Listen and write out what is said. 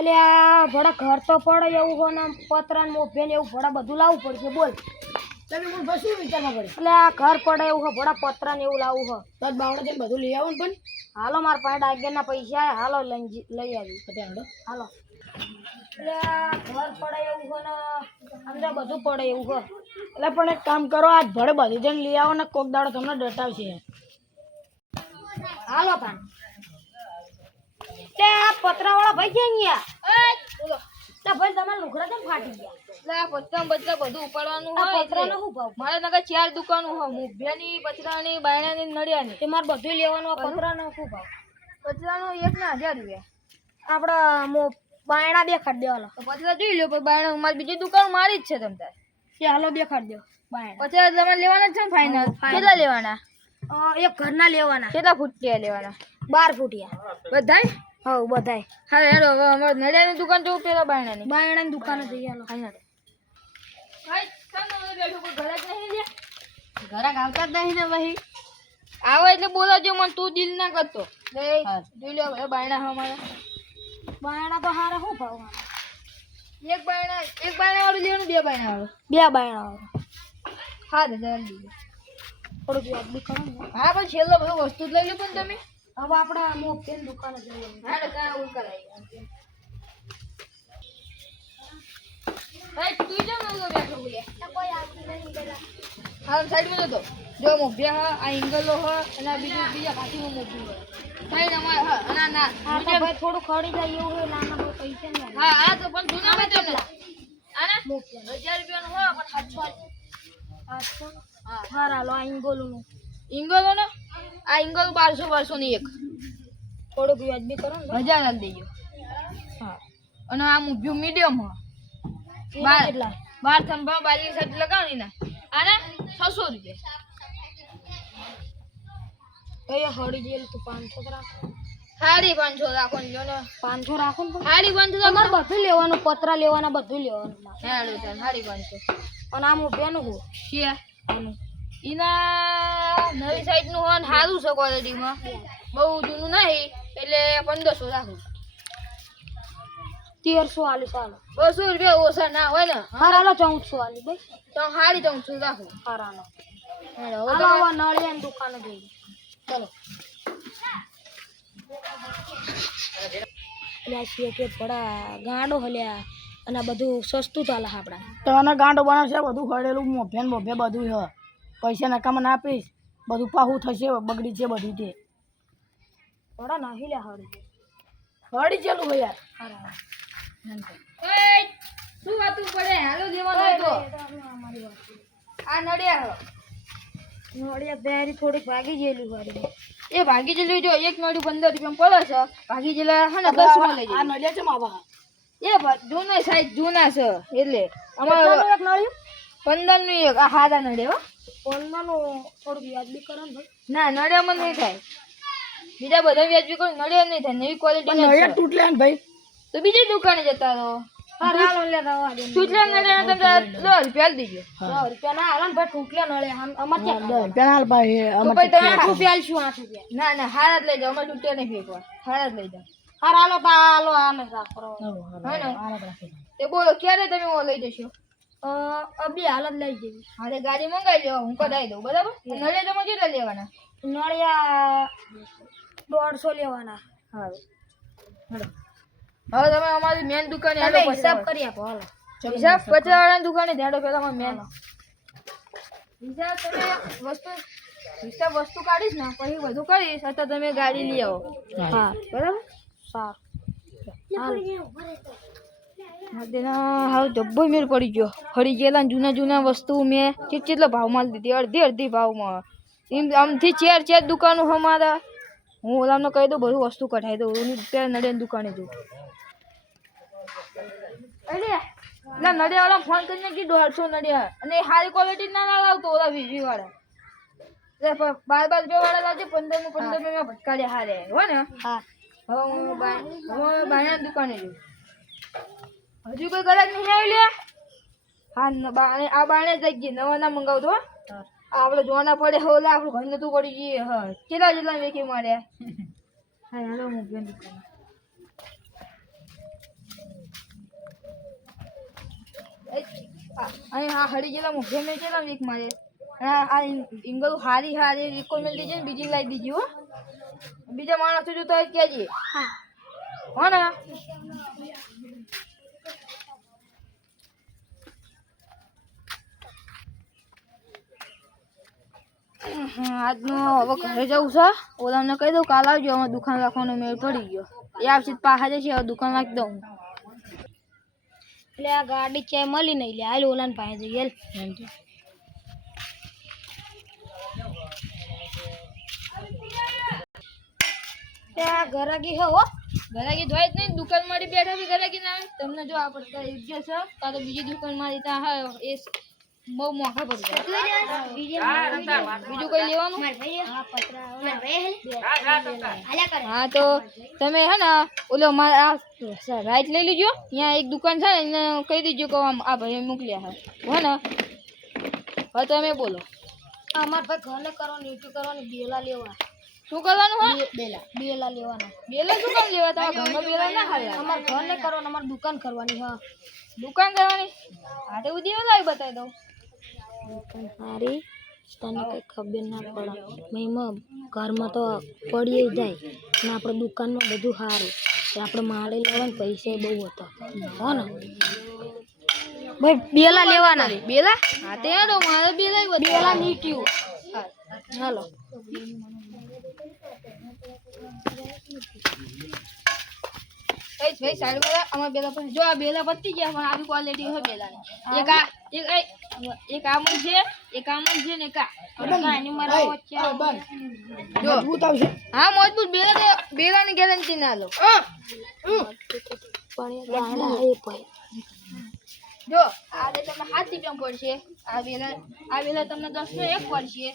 અલ્યા ભડા ઘર તો પડે એવું હો ને પતરા ને મોભે ને એવું ભડા બધું લાવવું પડશે બોલ તમે પણ પછી વિચારવા પડે એટલે આ ઘર પડે એવું હો ભડા પતરા ને એવું લાવવું હો તો બાવડા જઈને બધું લઈ આવો ને પણ હાલો મારા પાસે ડાયગરના પૈસા આયા હાલો લઈ આવી અત્યારે હાલો એટલે આ ઘર પડે એવું હો ને અંદર બધું પડે એવું હો એટલે પણ એક કામ કરો આજ ભડે બધી જણ લઈ આવો ને કોક દાડો તમને ડટાવશે હાલો તાન તે આ પતરાવાળા ભાઈ છે અહીંયા બોલો તે ભાઈ તમારા લુગડા કેમ ફાટી ગયા એટલે આ પતરા બતરા બધું ઉપાડવાનું આ હોય પતરાનો શું ભાવ મારે નગર 4 દુકાનો હોય મુભ્યાની પતરાની બાયણાની નડિયાની તે મારે બધું લેવાનું આ પતરાનો શું ભાવ પતરાનો 1,000 રૂપિયા આપડા બાયણા દેખાડ દેવાલો તો પતરા જોઈ લો પણ બાયણા મારી બીજી દુકાન મારી જ છે તમ તાર તે હાલો દેખાડ દો બાયણા પતરા તમારે લેવાના છે ને ફાઇનલ કેટલા લેવાના એક ઘરના લેવાના કેટલા ફૂટિયા લેવાના 12 ફૂટિયા બધાય હવ બધાય હા હેડો હવે અમારે નડિયાની દુકાન જોઉં પેલા બાયણાની બાયણાની દુકાને જઈ હાલો ઘરાક આવતા જ નહીં ને ભાઈ આવે એટલે બોલાવજો મને તું દિલ ના કરતો જોઈ લો હવે બાયણા હા મારા બાયણા તો હારા શું ભાવ એક બાયણા વાળું લેવાનું બે બાયણા વાળું બે બાયણા હા દાદા લીધું થોડુંક યાદ બી કરો ને હા પણ છેલ્લો બધું વસ્તુ જ લઈ લો પણ તમે હવે આપડા મોફેન દુકાને જઈએ હા કાં ઉલકા લાવી તું જો નવો બેઠો બોલ્યા કોઈ આવતું નહીં બધા હા સાઈડમાં તો જો મોભ્યા હા આ એંગલો હ અને આ બીજા પાછીમાં મોભ્યું હોય સાઈડ અમારે હા અને ના હા તો ભાઈ થોડું ખડી જાય એવું હોય નાના બહુ પૈસા ને હા આ તો પણ જૂના માં તો આના મોફેન 1000 રૂપિયાનું હોય પણ 800 હા હારા લો આ ઇંગોલું ઇંગલો ને આ ઇંગલ 1200 ની એક થોડુંક યાદ બી કરો ને 1000 આલ દેજો હા અને આ મોભ્યું મીડિયમ હ એના કેટલા 12 થંભા બાજી સેટ લગાવની ના આને 600 રૂપિયા તો એ હળી જેલ તું 500 રાખો હાડી 500 રાખો ને લ્યો ને 500 રાખો ને હાડી 500 તમારે બધું લેવાનું પતરા લેવાના બધું લેવાનું હાડી ચાલ હાડી 500 અને આમ ઉભ્યાનું હું શિયા ઈના નવી સાઈડ નું હોય ને સારું છે ક્વોલિટીમાં બહુ જૂનું નહીં એટલે 1500 રાખો 1300 આલી ચાલો 200 રૂપિયા ઓછા ના હોય ને હારા લો 1400 આલી ભાઈ તો હાડી 1400 રાખો હારા લો હેડો હાલો હવે નળિયાની દુકાને જઈએ ચલો એટલે છીએ કે બડા ગાંડો હલ્યા અને આ બધું સસ્તું ચાલે આપડા તો આના ગાંડો બનાવશે બધું હળેલું મોભે ને મોભે બધું છે પૈસા નકામાં ના આપીશ બધું પાહું થશે બગડી છે બધું તે બડા નાહી લે હળી હળી ચાલુ હોય યાર હારા એ શું વાતું પડે હાલો દેવાનો હોય તો આ નડિયા નળિયા બેરી થોડીક ભાગી ગયેલી વાળી એ ભાગી જલી જો એક નડી 15 રૂપિયા પડે છે ભાગી જલા હે ને 10 માં લઈ આ જાય નડિયા છે માવા એ જૂના સાઈઝ જૂના છે એટલે કેટલાનું અમારે એક નળિયું 15 નું એક આ હાદા નડે હો પોલનાનું થોડુંક યાદ બી કરો ને ભાઈ ના નડિયામાં નહીં થાય બીજા બધા વ્યાજબી કોઈ નડિયા નહીં થાય નવી ક્વોલિટી નડિયા તૂટલે ને ભાઈ તો બીજી દુકાને જતા રહો હારા લો લે રવા દે સુટલા નડિયા તમે 10 રૂપિયા દીજો 10 રૂપિયા ના હાલો ને ભાઈ ટૂટલે નળે અમાર ક્યાં પેનાલ ભાઈ તો ભાઈ તમે 8 રૂપિયા આલશું 8 રૂપિયા ના ના હારા જ લઈ જાઓ અમે તૂટે નહીં ફેંકવા હારા જ લઈ જાઓ હારા લો તા હાલો આને રાખો હા ને તે બોલો ક્યારે તમે ઓ લઈ જશો અબી હાલત લઈ જવી મારે ગાડી મંગાવી લો હું કઢાઈ દઉં બરાબર નડિયા તમે કેટલા લેવાના નળિયા 150 લેવાના હા હવે તમે અમારી મેન દુકાને તમે હિસાબ કરી આપો હાલો હિસાબ 50 વાળાની દુકાને ધ્યાડો પેલા મેન હિસાબ તમે વસ્તુ કાઢીશ ને પછી બધું કરીશ તો તમે ગાડી લઈ આવો હા બરાબર સારું હાવ જબ્બો મેળ પડી ગયો ફરી ગયેલા જૂના વસ્તુ મેં કેટલો ભાવમાં લીધી અડધી ભાવમાં એમ આમથી ચાર દુકાનો અમારા હું ઓલામને કહી દઉં બધું વસ્તુ કઢાઈ દઉં ત્યાં નડિયાની દુકાને જઉં એટલે નડિયા વાળા ફોન કરીને કીધું 150 નડિયા અને સારી ક્વોલિટી ના લાવતો ઓલા વીવી વાળા એટલે 12 રૂપિયા વાળા લાવજો 15 મેં ભટકાડ્યા હારે હો ને હા હવે હું બાયણાની દુકાને જઉં હજુ કોઈ ગ્રાહક નહીં આવી લે હા આ બાણે જ જઈએ નવા ના મંગાવતો આપણે જોવાના પડે હવે આપણું ઘર નતું પડી જઈએ હા કેટલા વેચી માર્યા હા હાલો હું દુકાને અને હા હળી ગયેલા મોઢે મેં છે ને એક મારે અને આ ઇંગલ હારી એક કોઈ મેળ દીધી ને બીજી લાવી દીધી હો બીજા માણસો જો તો કહેજે હો ને આજનો હવે ઘરે જવું છે ઓલામને કહી દઉં કાલ આવજો અમારે દુકાન રાખવાનો મેળ પડી ગયો એ આવશે પાછા જશે હવે દુકાન રાખી દઉં એટલે આ ગાડી ચાય મળી નહીં લે હાલ ઓલાને પાસે જઈએ હાલ. ત્યાં ઘરાકી હે હો ઘરાકી ધોઈ જ નહીં દુકાન મારી બેઠા છે ઘરાકી ના તમને જો આ પડતા યોગ્ય છે કાં તો બીજી દુકાન મારી ત્યાં હા એ બહુ મોંઘા પડી જાય બીજું કઈ લેવાનું હા તો તમે હે ને ઓલો મારા રાઈટ લઈ લીજો ત્યાં એક દુકાન છે ને એને કહી દીજો કે આ ભાઈ મોકલ્યા હે ને હવે તમે બોલો અમાર ભાઈ ઘરને કરવાનું નીચું કરવાનું બેલા લેવા શું કરવાનું હા બેલા લેવાના બેલા શું કામ લેવા તમારા ઘરમાં બેલા ના હાલ અમાર ઘરને કરવાનું અમાર દુકાન કરવાની હા દુકાન કરવાની હા તો ઉધી લાવી બતાવી દઉં દુકાન સારી તને કઈ ખબર ના પડે મહિમા ઘરમાં તો પડી જાય ને આપણે દુકાનમાં બધું સારું આપણે માલે લેવાના પૈસા બહુ હતા હો ને ભાઈ બેલા લેવાના બેલા હા તે હેડો મારે બેલા બેલા નીટ્યું હાલો ભાઈ સાઈડ વાળા અમાર બેલા પર જો આ બેલા પતી ગયા પણ આવી ક્વોલિટી હોય બેલાની એક આ મન છે એક આ મન છે ને એક આ એની મારા વચ્ચે જો મજબૂત આવશે હા મજબૂત બેલાની ગેરંટી ના લો પણ એ ગાયના એ ભાઈ જો આ રે તમને 7 રૂપિયા પડશે આ બેલા તમને 10 નો એક પડશે